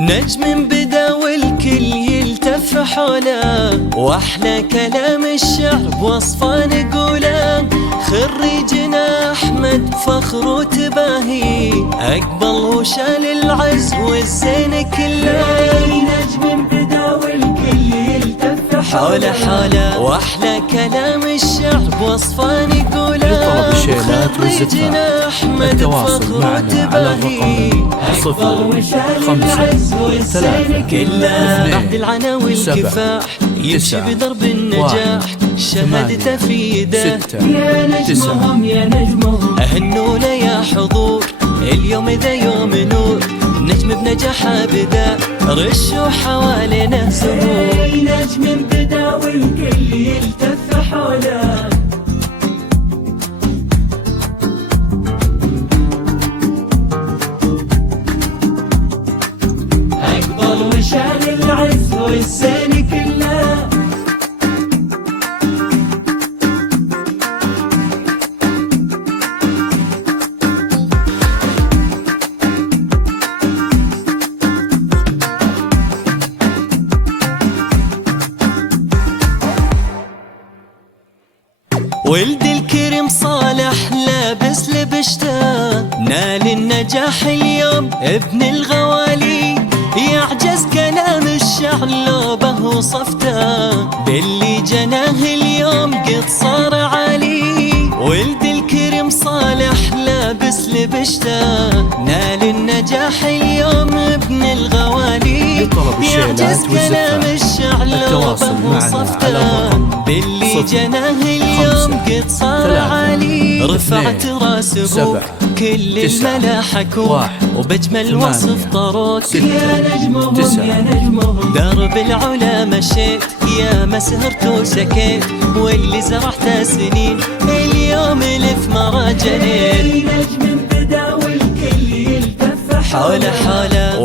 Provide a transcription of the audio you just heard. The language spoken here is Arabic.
نجم بدا والكل يلتف حوله، واحلى كلام الشعر بوصفه نقوله. خريجنا احمد فخر وتباهي، اقبل وشال العز والزين كله. نجم بدا والكل يلتف حوله، واحلى كلام الشعر بوصفه نقوله. خريجنا احمد فخر وتباهي، اقبل وشال العز والزين كله. بعد العنا والكفاح يمشي بدرب النجاح، شهادته في يده. يا نجمهم يا نجمهم اهنوا له يا حضور، اليوم ذا يوم نور. نجم بنجاحه بدا، رشوا حوالينا زهور. نجم بدا والكل يلتف حوله، اقبل وشان العز والزين كله. ولد الكريم صالح لابس لبشته، نال النجاح اليوم ابن الغوالي. يعجز كلام الشعر لو به وصفته، باللي جناه اليوم قد صار عالي. ولد الكريم صالح لابس لبشته، نال النجاح اليوم ابن الغوالي. يعجز كلام الشعر لو به وصفته، باللي جناه اليوم قد صار عالي. رفعت راس ابوك كل الملا حكوك، وبجمل وصف طروك. يا نجمهم يا نجمهم درب العلا مشيت، يا ما سهرت وسكيت، واللي زرعته سنين اليوم لثمره جنيت. نجم بدا والكل يلتف حوله،